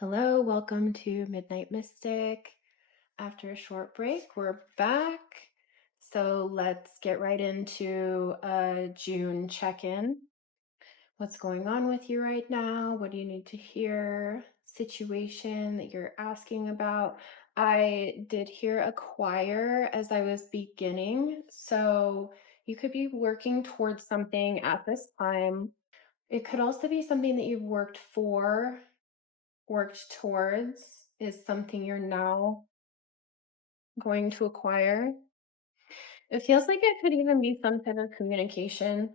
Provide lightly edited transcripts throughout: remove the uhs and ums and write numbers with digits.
Hello, welcome to Midnight Mystic. After a short break, we're back. So let's get right into a June check-in. What's going on with you right now? What do you need to hear? Situation that you're asking about. I did hear a choir as I was beginning, so you could be working towards something at this time. It could also be something that you've worked towards, is something you're now going to acquire. It feels like it could even be some kind of communication.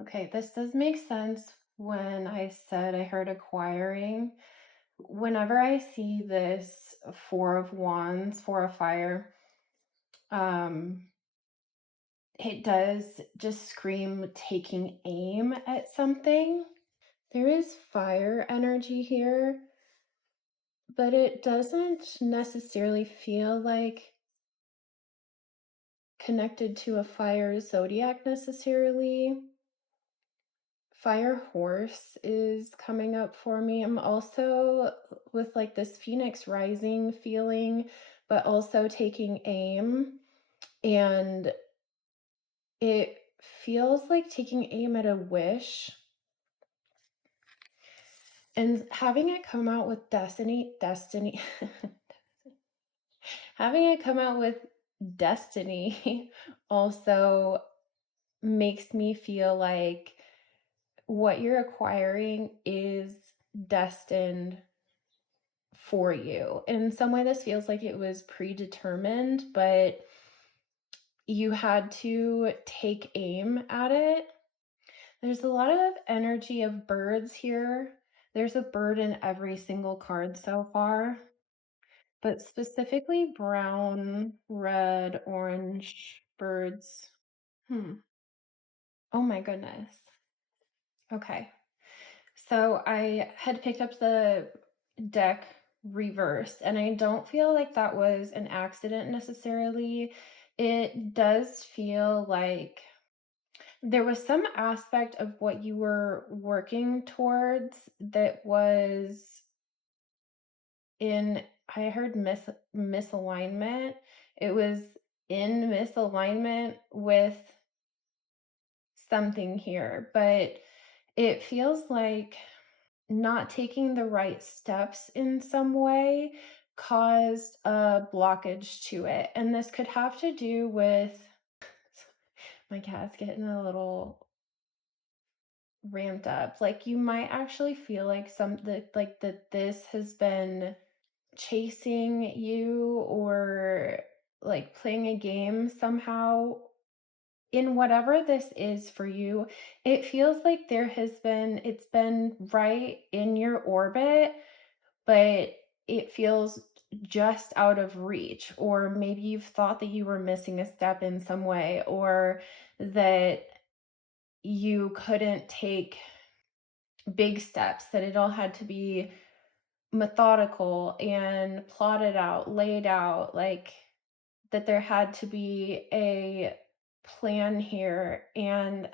Okay, this does make sense when I said I heard acquiring. Whenever I see this Four of Wands, Four of Fire, um, it does just scream taking aim at something. There is fire energy here, but it doesn't necessarily feel like connected to a fire zodiac necessarily. Fire horse is coming up for me. I'm also with like this phoenix rising feeling, but also taking aim. And it feels like taking aim at a wish and having it come out with destiny, having it come out with destiny also makes me feel like what you're acquiring is destined for you. In some way, this feels like it was predetermined, but you had to take aim at it. There's a lot of energy of birds here. There's a bird in every single card so far, but specifically brown, red, orange birds. Oh my goodness. Okay. So I had picked up the deck reversed, and I don't feel like that was an accident necessarily. It does feel like there was some aspect of what you were working towards that was in, I heard misalignment. It was in misalignment with something here, but it feels like not taking the right steps in some way caused a blockage to it. And this could have to do with my cat's getting a little ramped up. Like you might actually feel like that this has been chasing you or like playing a game somehow. In whatever this is for you, it feels like it's been right in your orbit, but it feels just out of reach, or maybe you've thought that you were missing a step in some way, or that you couldn't take big steps, that it all had to be methodical and plotted out, laid out, like that there had to be a plan here. And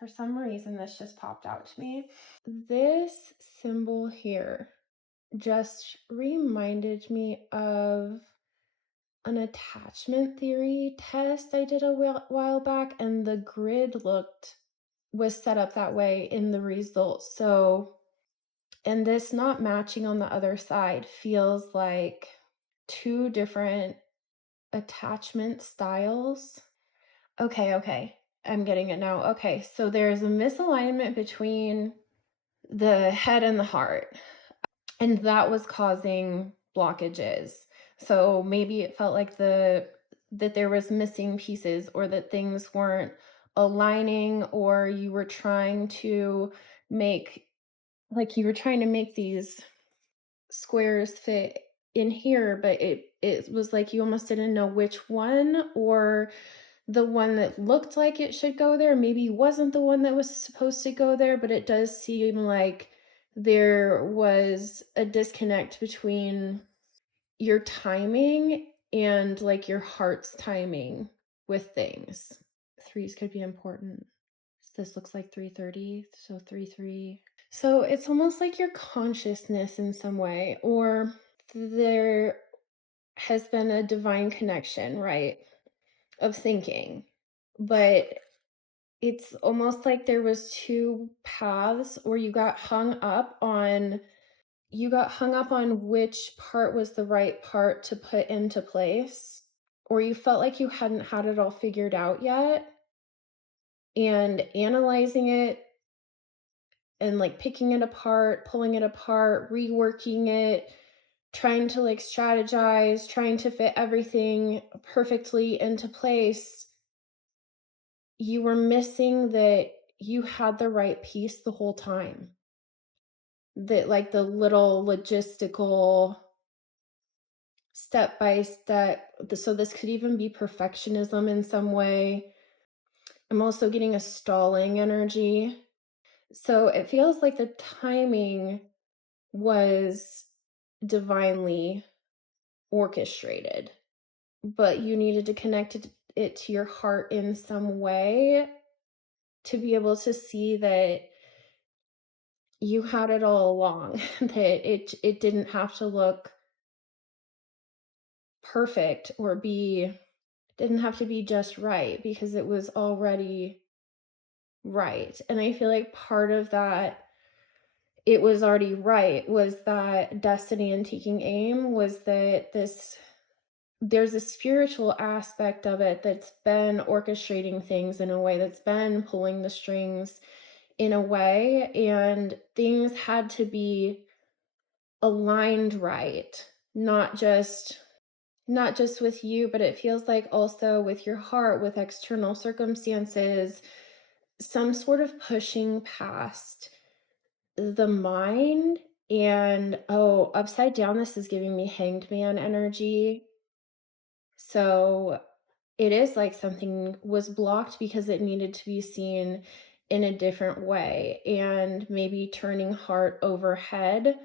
for some reason, this just popped out to me. This symbol here just reminded me of an attachment theory test I did a while back, and the grid was set up that way in the results. So, and this not matching on the other side feels like two different attachment styles. Okay. I'm getting it now. Okay, so there's a misalignment between the head and the heart, and that was causing blockages. So maybe it felt like that there was missing pieces, or that things weren't aligning, or you were trying to make these squares fit in here, but it was like you almost didn't know which one, or the one that looked like it should go there maybe wasn't the one that was supposed to go there. But it does seem like there was a disconnect between your timing and like your heart's timing with things. Threes could be important. This looks like 3:30, so 3:3. So it's almost like your consciousness in some way, or there has been a divine connection, right? Of thinking. But it's almost like there was two paths, or you got hung up on which part was the right part to put into place, or you felt like you hadn't had it all figured out yet, and analyzing it and like picking it apart, pulling it apart, reworking it, trying to like strategize, trying to fit everything perfectly into place. You were missing that you had the right piece the whole time. That like the little logistical step by step. So this could even be perfectionism in some way. I'm also getting a stalling energy. So it feels like the timing was divinely orchestrated, but you needed to connect it to your heart in some way to be able to see that you had it all along, that it didn't have to look perfect or didn't have to be just right because it was already right. And I feel like part of that, it was already right, was that destiny and taking aim, was that there's a spiritual aspect of it that's been orchestrating things in a way, that's been pulling the strings in a way, and things had to be aligned right, not just with you, but it feels like also with your heart, with external circumstances, some sort of pushing past the mind. And oh, upside down, this is giving me hanged man energy. So it is like something was blocked because it needed to be seen in a different way. And maybe turning heart overhead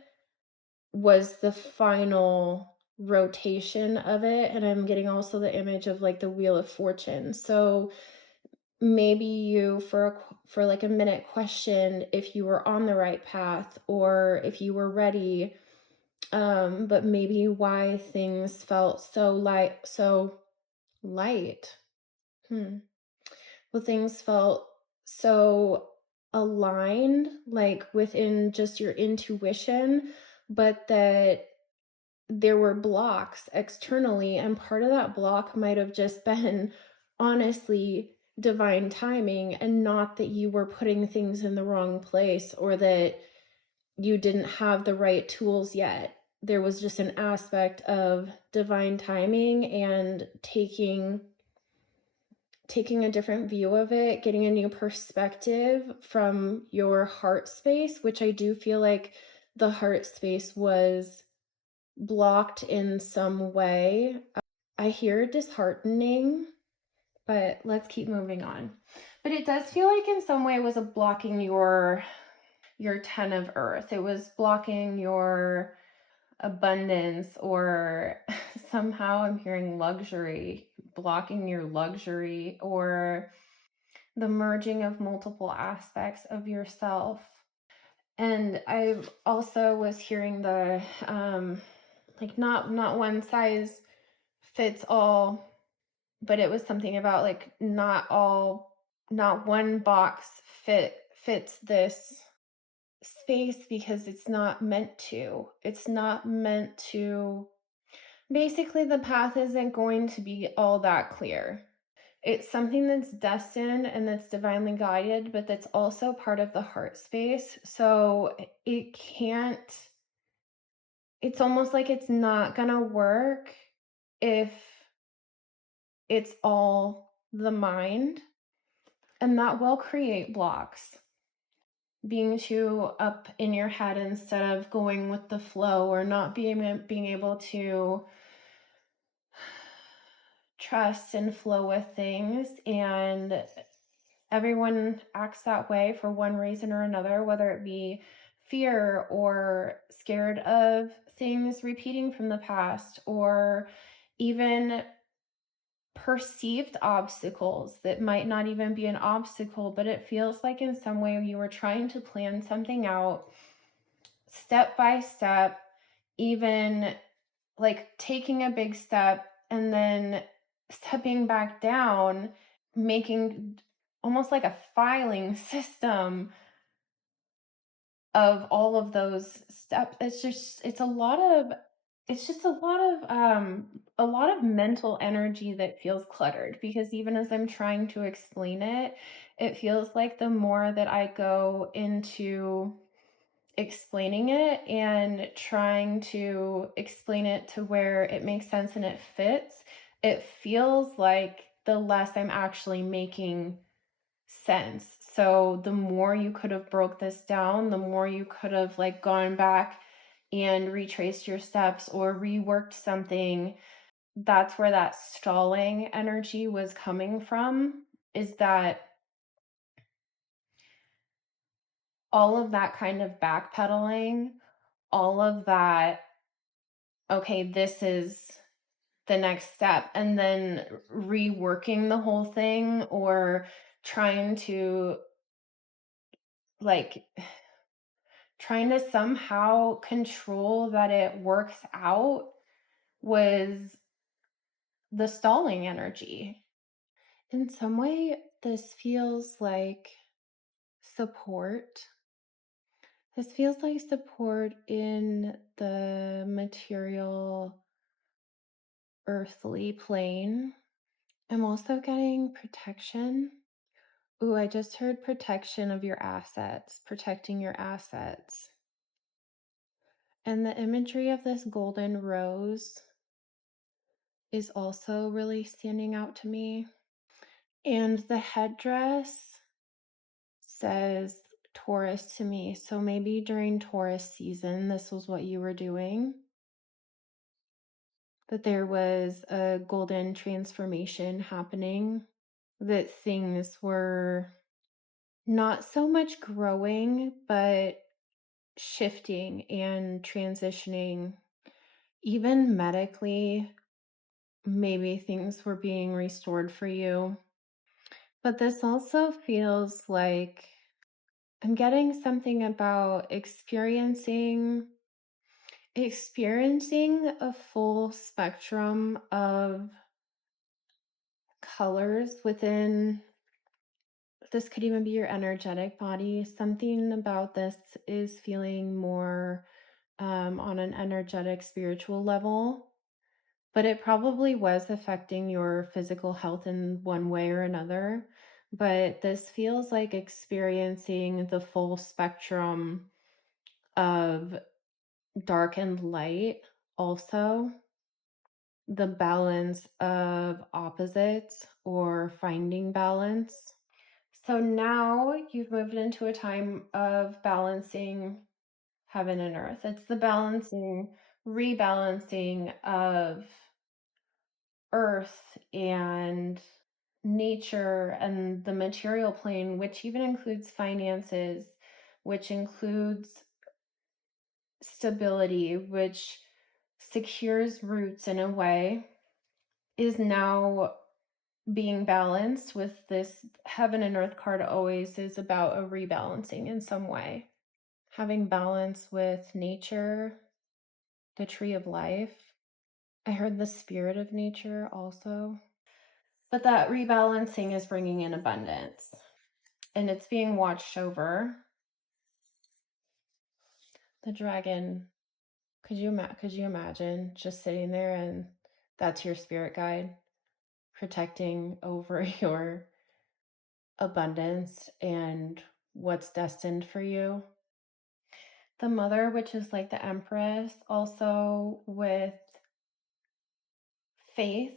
was the final rotation of it. And I'm getting also the image of like the Wheel of Fortune. So maybe you for like a minute questioned if you were on the right path or if you were ready, but maybe why things felt so light. Hmm. Well, things felt so aligned, like within just your intuition, but that there were blocks externally, and part of that block might have just been honestly divine timing, and not that you were putting things in the wrong place or that you didn't have the right tools yet. There was just an aspect of divine timing and taking a different view of it, getting a new perspective from your heart space, which I do feel like the heart space was blocked in some way. I hear disheartening, but let's keep moving on. But it does feel like in some way it was a blocking your 10 of earth. It was blocking your abundance, or somehow I'm hearing luxury, blocking your luxury, or the merging of multiple aspects of yourself. And I also was hearing the like not one size fits all, but it was something about like not one box fits this space, because it's not meant to. It's not meant to. Basically, the path isn't going to be all that clear. It's something that's destined and that's divinely guided, but that's also part of the heart space. So it can't, it's almost like it's not gonna work if it's all the mind, and that will create blocks. Being too up in your head instead of going with the flow, or not being able to trust and flow with things. And everyone acts that way for one reason or another, whether it be fear or scared of things repeating from the past, or even perceived obstacles that might not even be an obstacle, but it feels like in some way you were trying to plan something out step by step, even like taking a big step and then stepping back down, making almost like a filing system of all of those steps. It's just a lot of mental energy that feels cluttered because even as I'm trying to explain it, it feels like the more that I go into explaining it and trying to explain it to where it makes sense and it fits, it feels like the less I'm actually making sense. So the more you could have broke this down, the more you could have like gone back and retraced your steps or reworked something. That's where that stalling energy was coming from, is that all of that kind of backpedaling, all of that, okay, this is the next step, and then reworking the whole thing or trying to like trying to somehow control that it works out was the stalling energy. In some way, this feels like support. This feels like support in the material, earthly plane. I'm also getting protection. Ooh, I just heard protection of your assets, protecting your assets. And the imagery of this golden rose is also really standing out to me. And the headdress says Taurus to me. So maybe during Taurus season, this was what you were doing. That there was a golden transformation happening, that things were not so much growing, but shifting and transitioning. Even medically, maybe things were being restored for you. But this also feels like I'm getting something about experiencing a full spectrum of colors within. This could even be your energetic body. Something about this is feeling more on an energetic, spiritual level, but it probably was affecting your physical health in one way or another. But this feels like experiencing the full spectrum of dark and light, also the balance of opposites or finding balance. So now you've moved into a time of balancing heaven and earth. It's the rebalancing of earth and nature and the material plane, which even includes finances, which includes stability, which secures roots in a way, is now being balanced with this heaven and earth card. Always is about a rebalancing in some way. Having balance with nature, the tree of life. I heard the spirit of nature also. But that rebalancing is bringing in abundance and it's being watched over. The dragon, could you imagine just sitting there and that's your spirit guide protecting over your abundance and what's destined for you? The mother, which is like the empress, also with faith.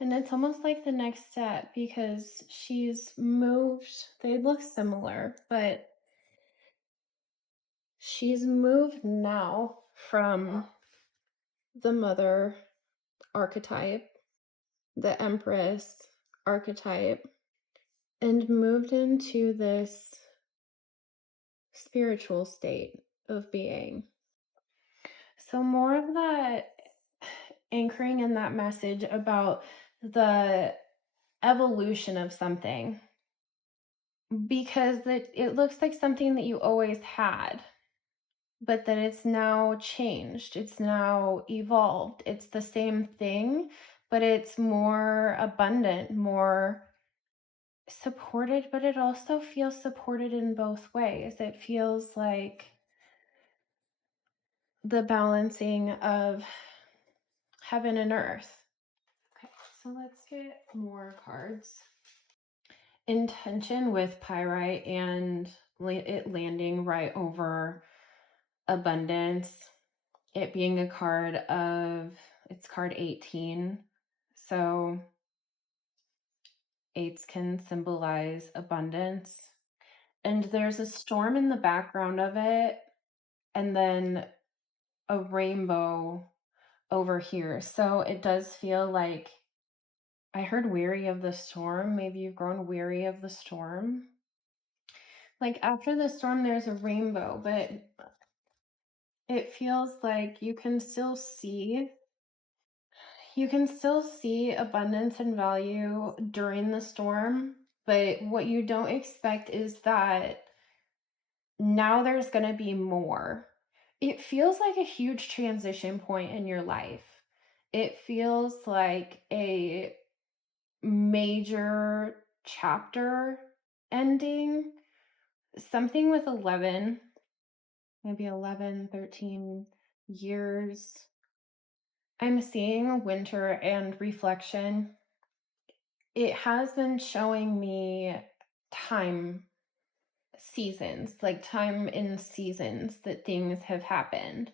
And it's almost like the next step because she's moved, they look similar, but she's moved now from the mother archetype, the empress archetype, and moved into this spiritual state of being. So, more of that anchoring in that message about the evolution of something because it looks like something that you always had, but that it's now changed. It's now evolved. It's the same thing, but it's more abundant, more supported, but it also feels supported in both ways. It feels like the balancing of heaven and earth. Okay, so let's get more cards. Intention with pyrite and it landing right over abundance. It being a card of, it's card 18. So eights can symbolize abundance. And there's a storm in the background of it, and then a rainbow over here. So it does feel like I heard weary of the storm. Maybe you've grown weary of the storm. Like after the storm, there's a rainbow, but it feels like you can still see abundance and value during the storm, but what you don't expect is that now there's going to be more. It feels like a huge transition point in your life. It feels like a major chapter ending, something with 11, maybe 11, 13 years. I'm seeing winter and reflection. It has been showing me time seasons, like time in seasons that things have happened.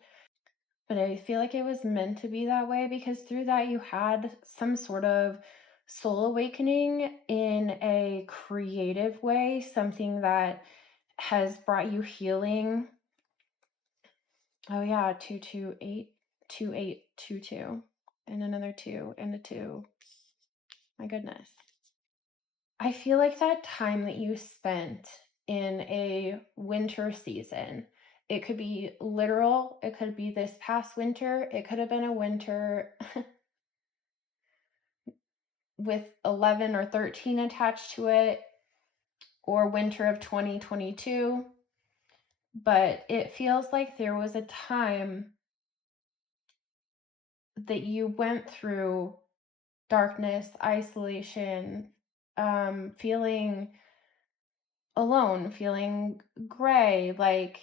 But I feel like it was meant to be that way because through that you had some sort of soul awakening in a creative way, something that has brought you healing. Oh yeah, 228, 2822, and another 2 and a 2. My goodness. I feel like that time that you spent in a winter season, it could be literal, it could be this past winter, it could have been a winter with 11 or 13 attached to it, or winter of 2022. But it feels like there was a time that you went through darkness, isolation, feeling alone, feeling gray, like,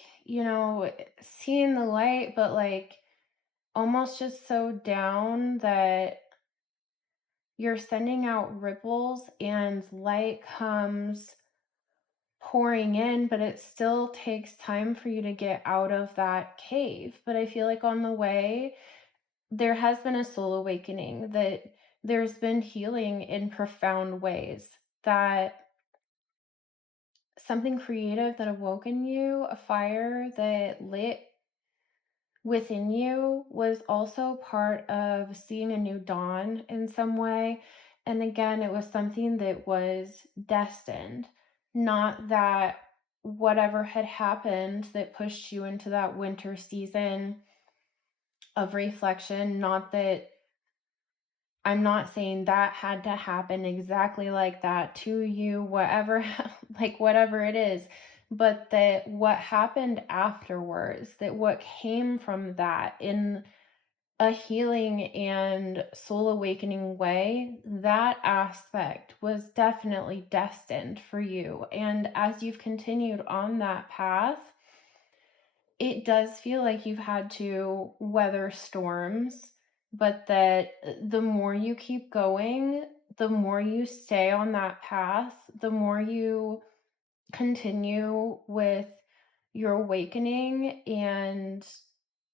seeing the light, but like almost just so down that you're sending out ripples and light comes pouring in, but it still takes time for you to get out of that cave. But I feel like on the way, there has been a soul awakening, that there's been healing in profound ways, that something creative that awoke in you, a fire that lit within you, was also part of seeing a new dawn in some way. And again, it was something that was destined, not that whatever had happened that pushed you into that winter season of reflection, not that I'm not saying that had to happen exactly like that to you, whatever, like whatever it is, but that what happened afterwards, that what came from that in a healing and soul awakening way, that aspect was definitely destined for you. And as you've continued on that path, it does feel like you've had to weather storms, but that the more you keep going, the more you stay on that path, the more you continue with your awakening and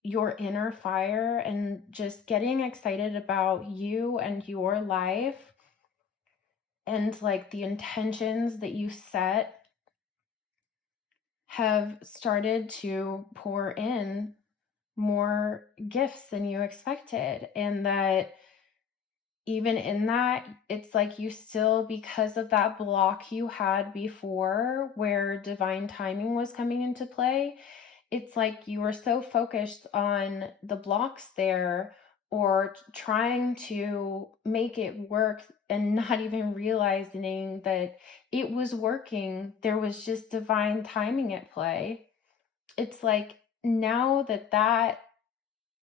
your inner fire and just getting excited about you and your life and like the intentions that you set have started to pour in more gifts than you expected. And that even in that, it's like you still, because of that block you had before where divine timing was coming into play, it's like you were so focused on the blocks there, or trying to make it work and not even realizing that it was working. There was just divine timing at play. It's like now that that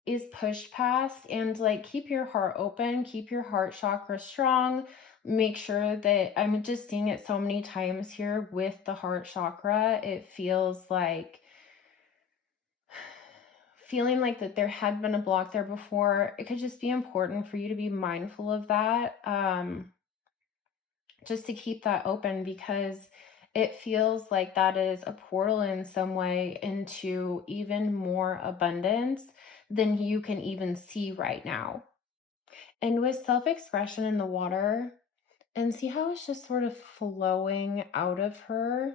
is pushed past, and like keep your heart open, keep your heart chakra strong. Make sure that I'm just seeing it so many times here with the heart chakra. It feels like feeling like that there had been a block there before. It could just be important for you to be mindful of that, just to keep that open, because it feels like that is a portal in some way into even more abundance than you can even see right now. And with self-expression in the water, and see how it's just sort of flowing out of her,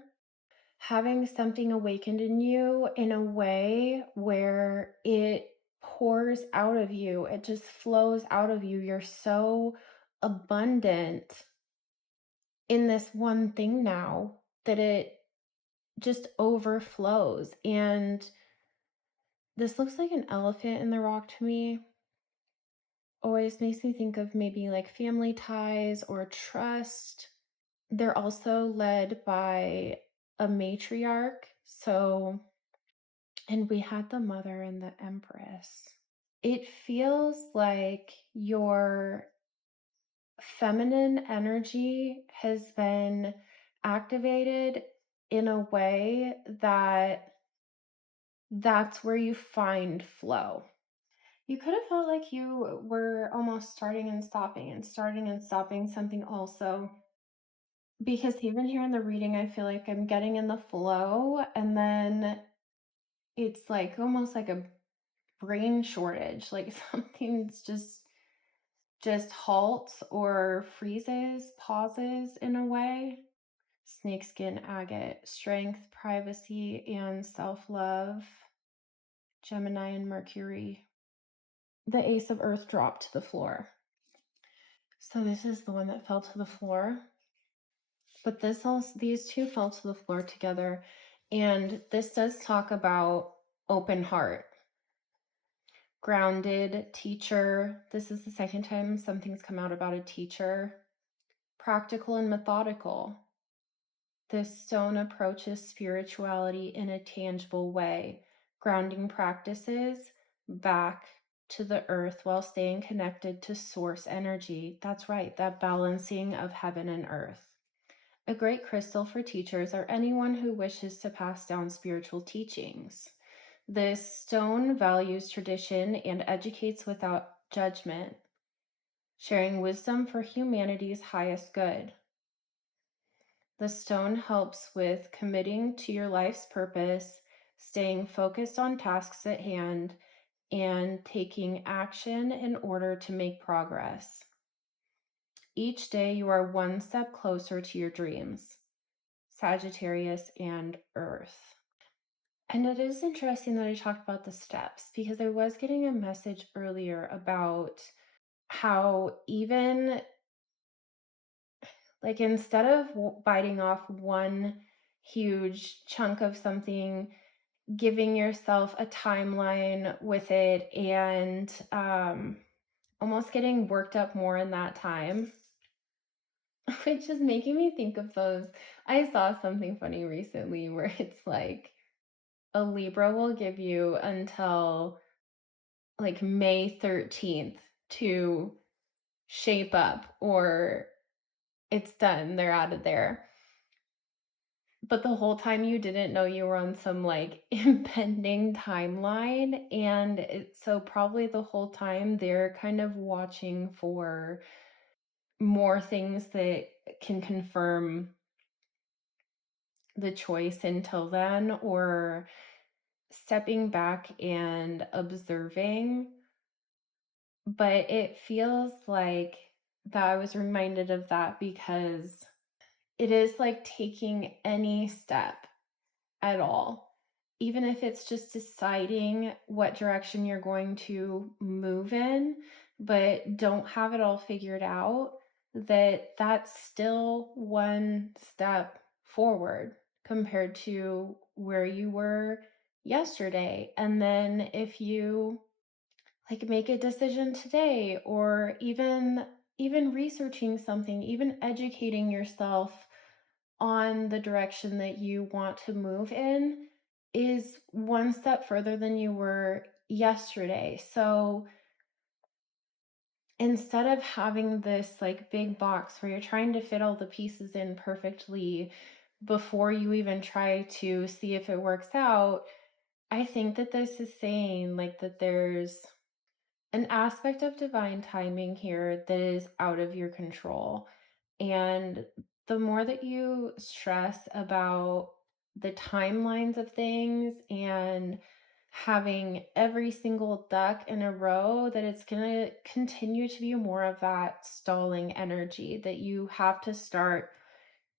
having something awakened in you in a way where it pours out of you, it just flows out of you. You're so abundant in this one thing now that it just overflows. And this looks like an elephant in the rock to me. Always makes me think of maybe like family ties or trust. They're also led by a matriarch. So, and we had the mother and the empress. It feels like your feminine energy has been activated in a way that that's where you find flow. You could have felt like you were almost starting and stopping and starting and stopping something also. Because even here in the reading, I feel like I'm getting in the flow, and then it's like almost like a brain shortage, like something's just halts or freezes, pauses in a way. Snakeskin, agate, strength, privacy, and self-love. Gemini and Mercury. The Ace of Earth dropped to the floor. So this is the one that fell to the floor. But this also, these two fell to the floor together. And this does talk about open heart. Grounded, teacher. This is the second time something's come out about a teacher. Practical and methodical. This stone approaches spirituality in a tangible way, grounding practices back to the earth while staying connected to source energy. That's right, that balancing of heaven and earth. A great crystal for teachers or anyone who wishes to pass down spiritual teachings. This stone values tradition and educates without judgment, sharing wisdom for humanity's highest good. The stone helps with committing to your life's purpose, staying focused on tasks at hand, and taking action in order to make progress. Each day you are one step closer to your dreams. Sagittarius and Earth. And it is interesting that I talked about the steps, because I was getting a message earlier about how even like instead of biting off one huge chunk of something, giving yourself a timeline with it, and almost getting worked up more in that time, which is making me think of those. I saw something funny recently where it's like a Libra will give you until like May 13th to shape up, or it's done, they're out of there. But the whole time you didn't know you were on some like impending timeline. And so probably the whole time they're kind of watching for more things that can confirm the choice until then, or stepping back and observing. But it feels like that I was reminded of that because it is like taking any step at all, even if it's just deciding what direction you're going to move in, but don't have it all figured out, that's still one step forward compared to where you were yesterday. And then if you like make a decision today, or even researching something, even educating yourself on the direction that you want to move in is one step further than you were yesterday. So instead of having this like big box where you're trying to fit all the pieces in perfectly before you even try to see if it works out, I think that this is saying like that there's an aspect of divine timing here that is out of your control. And the more that you stress about the timelines of things and having every single duck in a row, that it's going to continue to be more of that stalling energy, that you have to start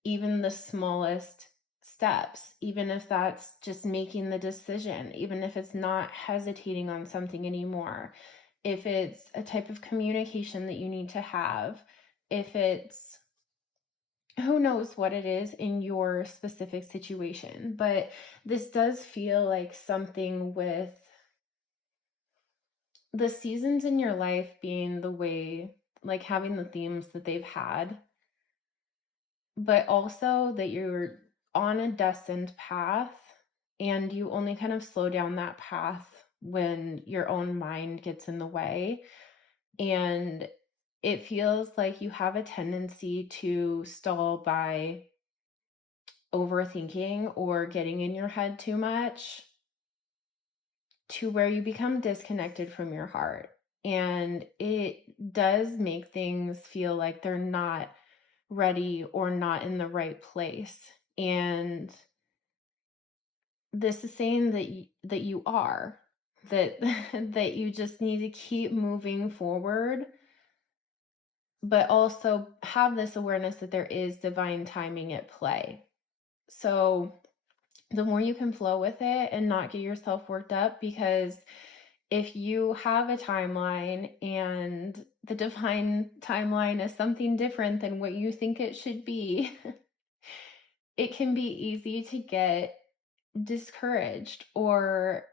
even the smallest steps, even if that's just making the decision, even if it's not hesitating on something anymore, if it's a type of communication that you need to have, if it's who knows what it is in your specific situation. But this does feel like something with the seasons in your life being the way, like having the themes that they've had, but also that you're on a destined path and you only kind of slow down that path when your own mind gets in the way. And it feels like you have a tendency to stall by overthinking or getting in your head too much to where you become disconnected from your heart. And it does make things feel like they're not ready or not in the right place. And this is saying that you are, that that you just need to keep moving forward, but also have this awareness that there is divine timing at play. So the more you can flow with it and not get yourself worked up, because if you have a timeline and the divine timeline is something different than what you think it should be, it can be easy to get discouraged or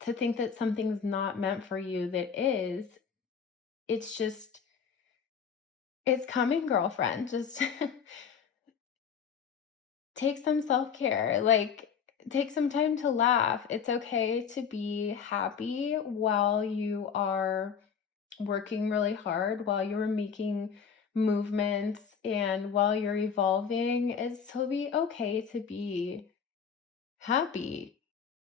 to think that something's not meant for you that is. It's just, it's coming, girlfriend. Just take some self-care. Like, take some time to laugh. It's okay to be happy while you are working really hard, while you're making movements, and while you're evolving. It's totally okay to be happy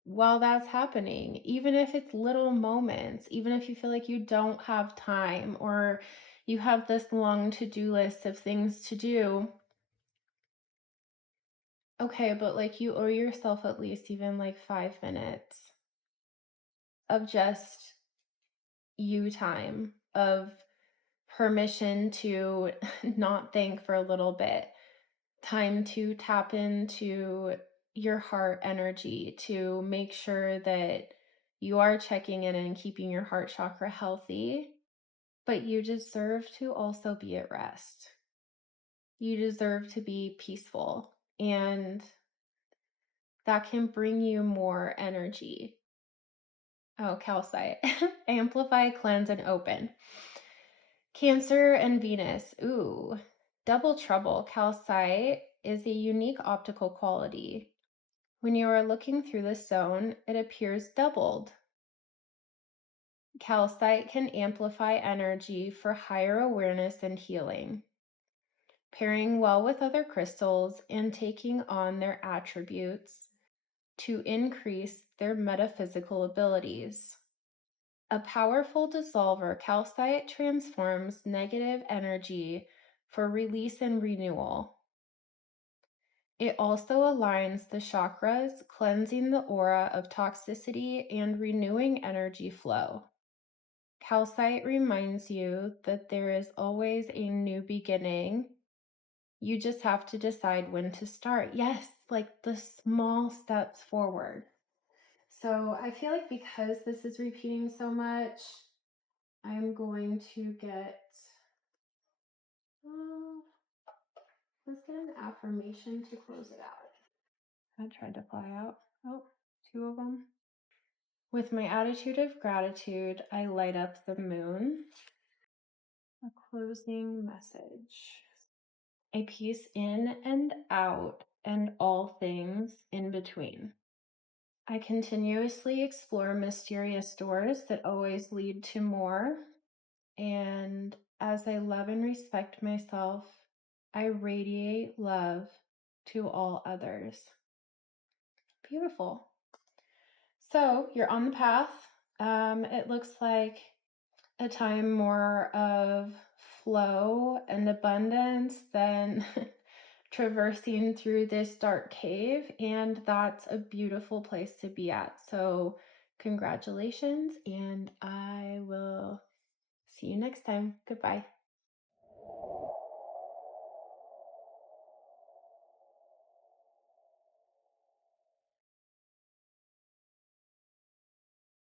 while that's happening, even if it's little moments, even if you feel like you don't have time or you have this long to-do list of things to do. Okay, but like you owe yourself at least even like 5 minutes of just you time, of permission to not think for a little bit, time to tap into your heart energy, to make sure that you are checking in and keeping your heart chakra healthy. But you deserve to also be at rest. You deserve to be peaceful, and that can bring you more energy. Oh, calcite. Amplify, cleanse, and open. Cancer and Venus. Ooh, double trouble. Calcite is a unique optical quality. When you are looking through the stone, it appears doubled. Calcite can amplify energy for higher awareness and healing, pairing well with other crystals and taking on their attributes to increase their metaphysical abilities. A powerful dissolver, calcite transforms negative energy for release and renewal. It also aligns the chakras, cleansing the aura of toxicity and renewing energy flow. Calcite reminds you that there is always a new beginning. You just have to decide when to start. Yes, like the small steps forward. So I feel like because this is repeating so much, I'm going to get, uh, let's get an affirmation to close it out. I tried to fly out. Oh, two of them. With my attitude of gratitude, I light up the moon. A closing message. A peace in and out, and all things in between. I continuously explore mysterious doors that always lead to more. And as I love and respect myself, I radiate love to all others. Beautiful. So you're on the path. It looks like a time more of flow and abundance than traversing through this dark cave. And that's a beautiful place to be at. So, congratulations, and I will see you next time. Goodbye.